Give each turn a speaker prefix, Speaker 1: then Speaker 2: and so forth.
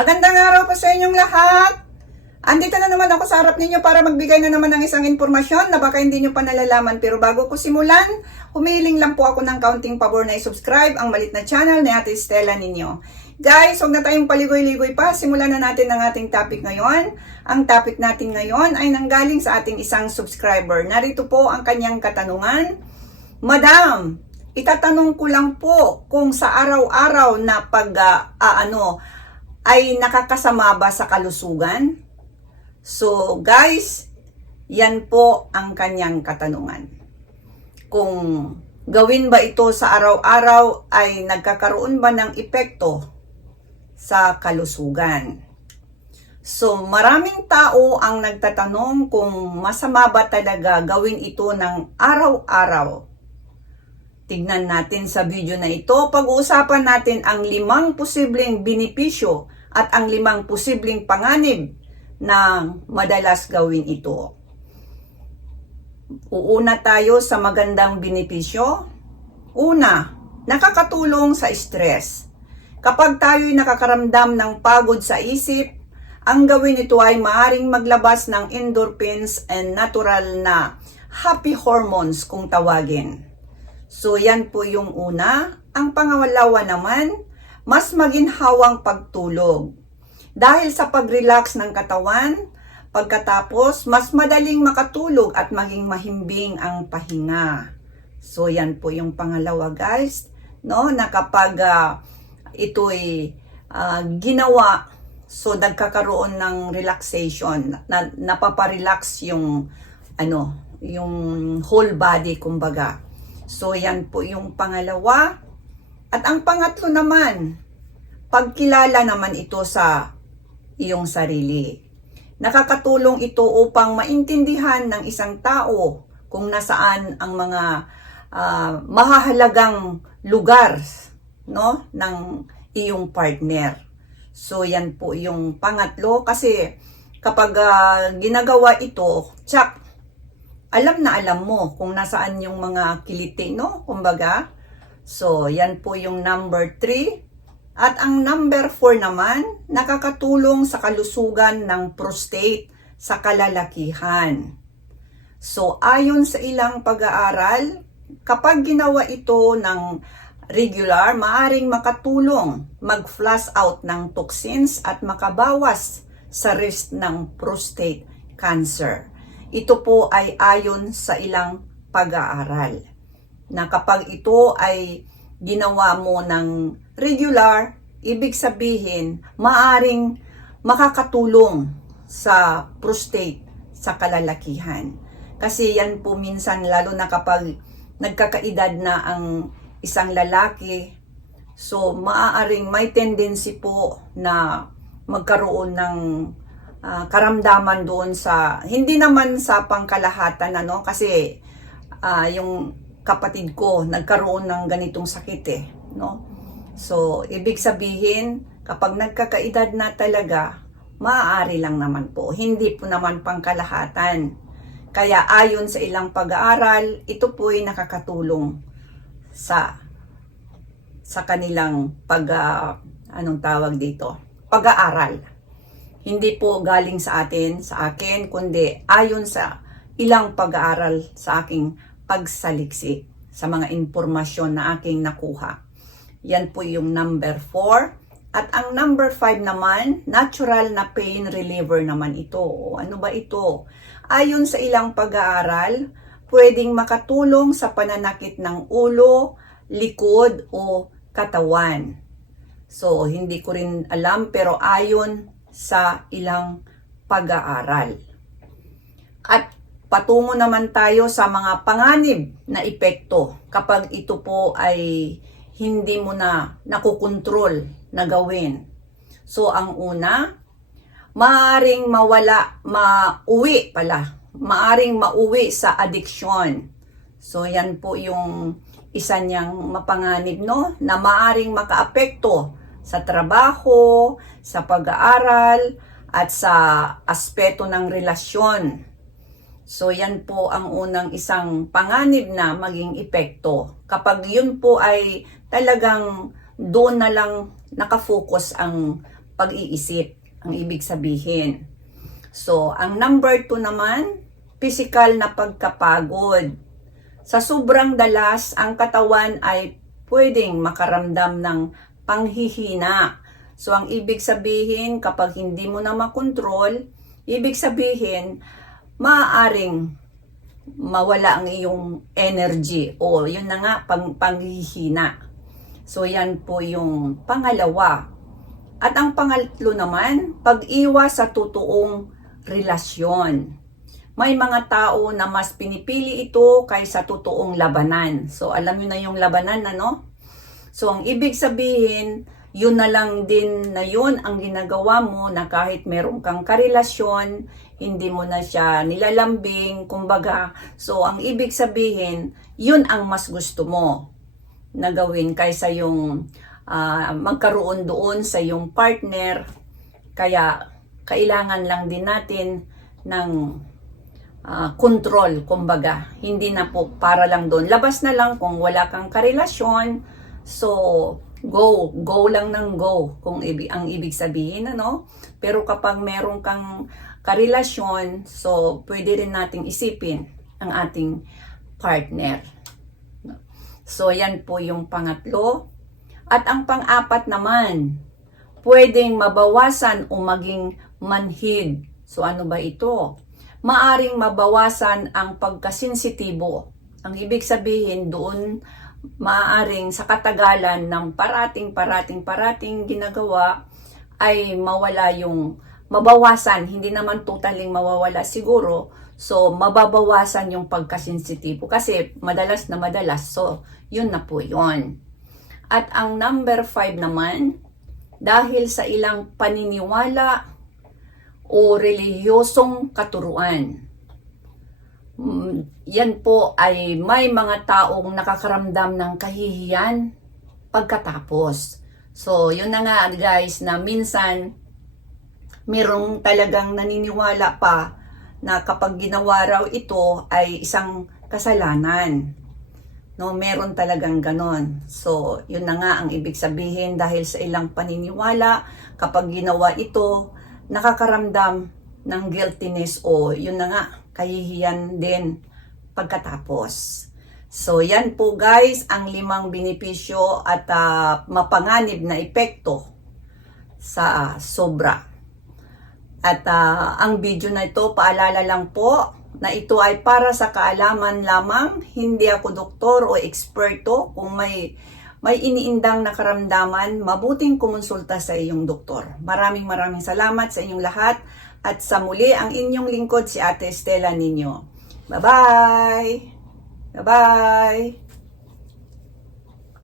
Speaker 1: Magandang araw po sa inyong lahat. Andito na naman ako sa harap ninyo para magbigay na naman ng isang impormasyon na baka hindi nyo pa nalalaman. Pero bago ko simulan, humiling lang po ako ng kaunting pabor na i-subscribe ang malit na channel ni Ate Stella ninyo. Guys, huwag na tayong paligoy-ligoy pa. Simulan na natin ang ating topic ngayon. Ang topic natin ngayon ay nanggaling sa ating isang subscriber. Narito po ang kanyang katanungan. Madam, itatanong ko lang po kung sa araw-araw na pag ah, ano ay nakakasama ba sa kalusugan? So guys, yan po ang kanyang katanungan. Kung gawin ba ito sa araw-araw ay nagkakaroon ba ng epekto sa kalusugan? So maraming tao ang nagtatanong kung masama ba talaga gawin ito ng araw-araw. Tignan natin sa video na ito, pag-uusapan natin ang limang posibleng benepisyo at ang limang posibleng panganib na madalas gawin ito. Uuna tayo sa magandang benepisyo. Una, nakakatulong sa stress. Kapag tayo'y nakakaramdam ng pagod sa isip, ang gawin nito ay maaring maglabas ng endorphins and natural na happy hormones kung tawagin. So yan po yung una. Ang pangalawa naman, mas maginhawang pagtulog. Dahil sa pag-relax ng katawan, pagkatapos mas madaling makatulog at maging mahimbing ang pahinga. So yan po yung pangalawa guys, no? Na kapag ah, ito'y ah, ginawa, so nagkakaroon ng relaxation, na, napaparelax yung ano, yung whole body kumbaga. So yan po yung pangalawa. At ang pangatlo naman, pagkilala naman ito sa iyong sarili. Nakakatulong ito upang maintindihan ng isang tao kung nasaan ang mga ah, mahahalagang lugar no ng iyong partner. So yan po yung pangatlo kasi kapag ah, ginagawa ito, tsak alam na alam mo kung nasaan yung mga kiliti, no? Kumbaga. So, yan po yung number 3. At ang number 4 naman, nakakatulong sa kalusugan ng prostate sa kalalakihan. So, ayon sa ilang pag-aaral, kapag ginawa ito ng regular, maaring makatulong mag-flush out ng toxins at makabawas sa risk ng prostate cancer. Ito po ay ayon sa ilang pag-aaral na kapag ito ay ginawa mo ng regular, ibig sabihin, maaring makakatulong sa prostate sa kalalakihan. Kasi yan po minsan, lalo na kapag nagkakaedad na ang isang lalaki, so maaaring may tendency po na magkaroon ng ah, karamdaman doon sa, hindi naman sa pangkalahatan, ano, kasi ah, yung kapatid ko nagkaroon ng ganitong sakit eh, no? So, ibig sabihin, kapag nagkakaedad na talaga, maaari lang naman po. Hindi po naman pangkalahatan. Kaya ayon sa ilang pag-aaral, ito po ay nakakatulong sa sa kanilang pag ah, anong tawag dito, pag-aaral. Hindi po galing sa atin, sa akin, kundi ayon sa ilang pag-aaral sa aking pagsaliksik sa mga impormasyon na aking nakuha. Yan po yung number 4. At ang number 5 naman, natural na pain reliever naman ito. Ano ba ito? Ayon sa ilang pag-aaral, pwedeng makatulong sa pananakit ng ulo, likod o katawan. So, hindi ko rin alam pero ayon sa ilang pag-aaral. At patungo naman tayo sa mga panganib na epekto kapag ito po ay hindi mo na nakukontrol na gawin. So, ang una, maaring mawala, mauwi pala, maaring mauwi sa addiction. So, yan po yung isa niyang mapanganib, no? Na maaring makaapekto sa trabaho, sa pag-aaral, at sa aspeto ng relasyon. So, yan po ang unang isang panganib na maging epekto. Kapag yun po ay talagang doon na lang nakafocus ang pag-iisip, ang ibig sabihin. So, ang number two naman, physical na pagkapagod. Sa sobrang dalas, ang katawan ay pwedeng makaramdam ng panghihina. So, ang ibig sabihin, kapag hindi mo na makontrol, ibig sabihin, maaaring mawala ang iyong energy o yun na nga, pang, panghihina. So, yan po yung pangalawa. At ang pangatlo naman, pag-iwas sa totoong relasyon. May mga tao na mas pinipili ito kaysa totoong labanan. So, alam nyo na yung labanan, ano? So, ang ibig sabihin, yun na lang din na yun ang ginagawa mo na kahit meron kang karelasyon, hindi mo na siya nilalambing, kumbaga. So, ang ibig sabihin, yun ang mas gusto mo na gawin kaysa yung ah, magkaroon doon sa yung partner. Kaya, kailangan lang din natin ng ah, control, kumbaga. Hindi na po para lang doon. Labas na lang kung wala kang karelasyon. So, go. Go lang ng go kung ibig, ang ibig sabihin, ano? Pero kapag meron kang karelasyon, so pwede rin nating isipin ang ating partner. So, yan po yung pangatlo. At ang pang-apat naman, pwedeng mabawasan o maging manhid. So, ano ba ito? Maaring mabawasan ang pagkasensitibo. Ang ibig sabihin doon, maaring sa katagalan ng parating, parating, parating ginagawa, ay mawala yung mabawasan, hindi naman totaling mawawala siguro. So, mababawasan yung pagkasensitibo. Kasi madalas na madalas. So, yun na po yun. At ang number five naman, dahil sa ilang paniniwala o relihiyosong katuruan. Mm, Yan po ay may mga taong nakakaramdam ng kahihiyan pagkatapos. So, yun na nga guys na minsan merong talagang naniniwala pa na kapag ginawa raw ito ay isang kasalanan. No, meron talagang ganon. So, yun na nga ang ibig sabihin dahil sa ilang paniniwala, kapag ginawa ito, nakakaramdam ng guiltiness o yun na nga, kahihiyan din pagkatapos. So, yan po guys ang limang benepisyo at ah, mapanganib na epekto sa sobra. At ah, ang video na ito, paalala lang po na ito ay para sa kaalaman lamang, hindi ako doktor o eksperto. Kung may may iniindang na karamdaman, mabuting kumonsulta sa iyong doktor. Maraming maraming salamat sa inyong lahat at sa muli ang inyong lingkod si Ate Estela Ninyo. Bye-bye! Bye-bye!